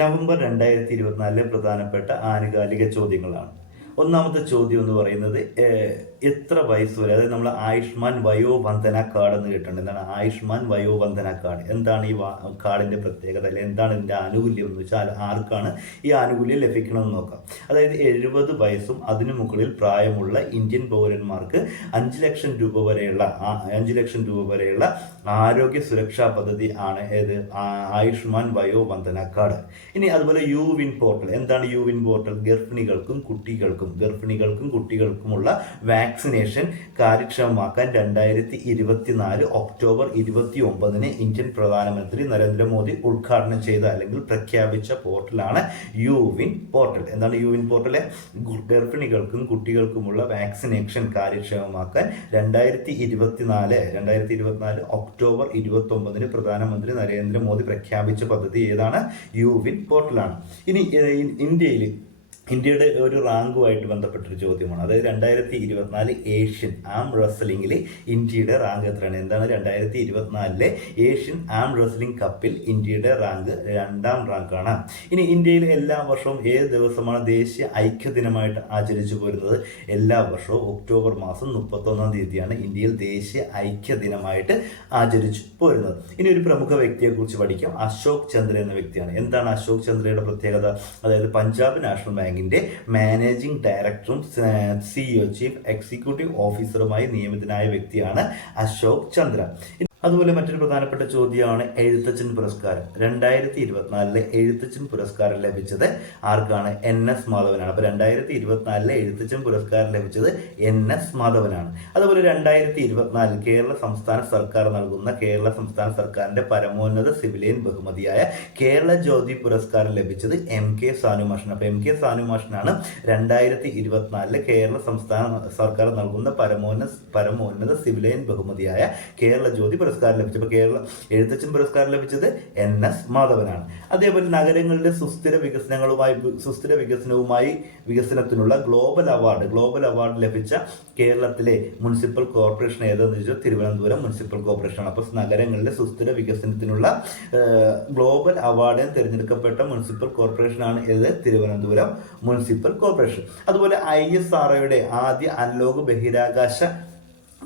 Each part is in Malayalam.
നവംബർ 2024 പ്രധാനപ്പെട്ട ആനുകാലിക ചോദ്യങ്ങളാണ്. ഒന്നാമത്തെ ചോദ്യം എന്ന് പറയുന്നത് എത്ര വയസ്സ് വരെ, അതായത് നമ്മൾ ആയുഷ്മാൻ വയോവന്ദന കാർഡ് എന്ന് കേട്ടിട്ടുണ്ട്. എന്താണ് ആയുഷ്മാൻ വയോവന്ദന കാർഡ്? എന്താണ് ഈ കാർഡിന്റെ പ്രത്യേകത, അല്ലെങ്കിൽ എന്താണ് ഇതിന്റെ ആനുകൂല്യം എന്ന് വെച്ചാൽ ആർക്കാണ് ഈ ആനുകൂല്യം ലഭിക്കണമെന്ന് നോക്കാം. അതായത് 70 വയസ്സും അതിനു മുകളിൽ പ്രായമുള്ള ഇന്ത്യൻ പൗരന്മാർക്ക് 5 ലക്ഷം രൂപ വരെയുള്ള ആരോഗ്യ സുരക്ഷാ പദ്ധതി ആണ് ഏത് ആയുഷ്മാൻ വയോവന്ദന കാർഡ്. ഇനി അതുപോലെ യുവിൻ പോർട്ടൽ. എന്താണ് യുവിൻ പോർട്ടൽ? ഗർഭിണികൾക്കും കുട്ടികൾക്കുമുള്ള വാക്സിനേഷൻ കാര്യക്ഷമമാക്കാൻ 2024 ഒക്ടോബർ 29 ഇന്ത്യൻ പ്രധാനമന്ത്രി നരേന്ദ്രമോദി ഉദ്ഘാടനം ചെയ്ത അല്ലെങ്കിൽ പ്രഖ്യാപിച്ച പോർട്ടലാണ് യുവിൻ പോർട്ടൽ. എന്താണ് യുവിൻ പോർട്ടൽ? ഗർഭിണികൾക്കും കുട്ടികൾക്കുമുള്ള വാക്സിനേഷൻ കാര്യക്ഷമമാക്കാൻ 2024 ഒക്ടോബർ 29 പ്രധാനമന്ത്രി നരേന്ദ്രമോദി പ്രഖ്യാപിച്ച പദ്ധതി ഏതാണ്? യുവിൻ പോർട്ടലാണ്. ഇനി ഇന്ത്യയുടെ ഒരു റാങ്കുമായിട്ട് ബന്ധപ്പെട്ടൊരു ചോദ്യമാണ്. അതായത് 2024 ഏഷ്യൻ ആം റെസ്ലിംഗിൽ ഇന്ത്യയുടെ റാങ്ക് എത്രയാണ്? എന്താണ് 2024 ഏഷ്യൻ ആം റെസ്ലിംഗ് കപ്പിൽ ഇന്ത്യയുടെ റാങ്ക് 2ാം റാങ്കാണ്. ഇനി ഇന്ത്യയിൽ എല്ലാ വർഷവും ഏത് ദിവസമാണ് ദേശീയ ഐക്യദിനമായിട്ട് ആചരിച്ചു പോരുന്നത്? എല്ലാ വർഷവും ഒക്ടോബർ മാസം 31-ാം തീയതിയാണ് ഇന്ത്യയിൽ ദേശീയ ഐക്യദിനമായിട്ട് ആചരിച്ചു പോരുന്നത്. ഇനി ഒരു പ്രമുഖ വ്യക്തിയെക്കുറിച്ച് പഠിക്കാം. അശോക് ചന്ദ്ര എന്ന വ്യക്തിയാണ്. എന്താണ് അശോക് ചന്ദ്രയുടെ പ്രത്യേകത? അതായത് പഞ്ചാബ് നാഷണൽ ബാങ്കിന്റെ മാനേജിംഗ് ഡയറക്ടറും സിഇഒ ചീഫ് എക്സിക്യൂട്ടീവ് ഓഫീസറുമായി നിയമിതനായ വ്യക്തിയാണ് അശോക് ചന്ദ്ര. അതുപോലെ മറ്റൊരു പ്രധാനപ്പെട്ട ചോദ്യമാണ് എഴുത്തച്ഛൻ പുരസ്കാരം. 2024 എഴുത്തച്ഛൻ പുരസ്കാരം ലഭിച്ചത് ആർക്കാണ്? NS മാധവനാണ്. അപ്പോൾ 2024 എഴുത്തച്ഛൻ പുരസ്കാരം ലഭിച്ചത് NS മാധവനാണ്. അതുപോലെ 2024 കേരള സംസ്ഥാന സർക്കാർ നൽകുന്ന കേരള സംസ്ഥാന സർക്കാരിന്റെ പരമോന്നത സിവിലിയൻ ബഹുമതിയായ കേരള ജ്യോതി പുരസ്കാരം ലഭിച്ചത് MK സാനു മാഷിനാണ്. അപ്പോൾ MK സാനു മാഷിനാണ് 2024 കേരള സംസ്ഥാന സർക്കാർ നൽകുന്ന പരമോന്നത സിവിലിയൻ ബഹുമതിയായ കേരള ജ്യോതി പുരസ്കാരം ലഭിച്ചത്. എഴുത്തച്ഛൻ പുരസ്കാരം ലഭിച്ചത് NS മാധവനാണ്. അതേപോലെ നഗരങ്ങളുടെ വികസനത്തിനുള്ള ഗ്ലോബൽ അവാർഡ് ലഭിച്ച കേരളത്തിലെ മുനിസിപ്പൽ കോർപ്പറേഷൻ ഏതെന്ന് ചോദിച്ചാൽ തിരുവനന്തപുരം മുനിസിപ്പൽ കോർപ്പറേഷനാണ്. അപ്പോൾ നഗരങ്ങളിലെ സുസ്ഥിര വികസനത്തിനുള്ള ഗ്ലോബൽ അവാർഡിന് തിരഞ്ഞെടുക്കപ്പെട്ട മുനിസിപ്പൽ കോർപ്പറേഷനാണ് ഏത്? Thiruvananthapuram municipal corporation. അതുപോലെ ISROയുടെ ആദ്യ അനലോഗ് ബഹിരാകാശ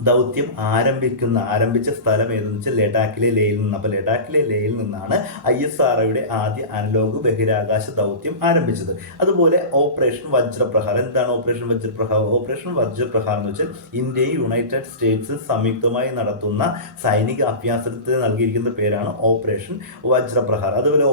ദൗത്യം ആരംഭിച്ച സ്ഥലം ഏതെന്ന് വെച്ചാൽ ലഡാക്കിലെ ലേയിൽ നിന്ന്. അപ്പോൾ ലഡാക്കിലെ ലേയിൽ നിന്നാണ് ISROയുടെ ആദ്യ അനലോഗ് ബഹിരാകാശ ദൗത്യം ആരംഭിച്ചത്. അതുപോലെ ഓപ്പറേഷൻ വജ്രപ്രഹാർ. എന്താണ് ഓപ്പറേഷൻ വജ്രപ്രഹാർ? ഓപ്പറേഷൻ വജ്രപ്രഹാർ എന്ന് വെച്ചാൽ ഇന്ത്യയും യുണൈറ്റഡ് സ്റ്റേറ്റ്സും സംയുക്തമായി നടത്തുന്ന സൈനിക അഭ്യാസത്തിന് നൽകിയിരിക്കുന്ന പേരാണ് ഓപ്പറേഷൻ വജ്രപ്രഹാർ. അതുപോലെ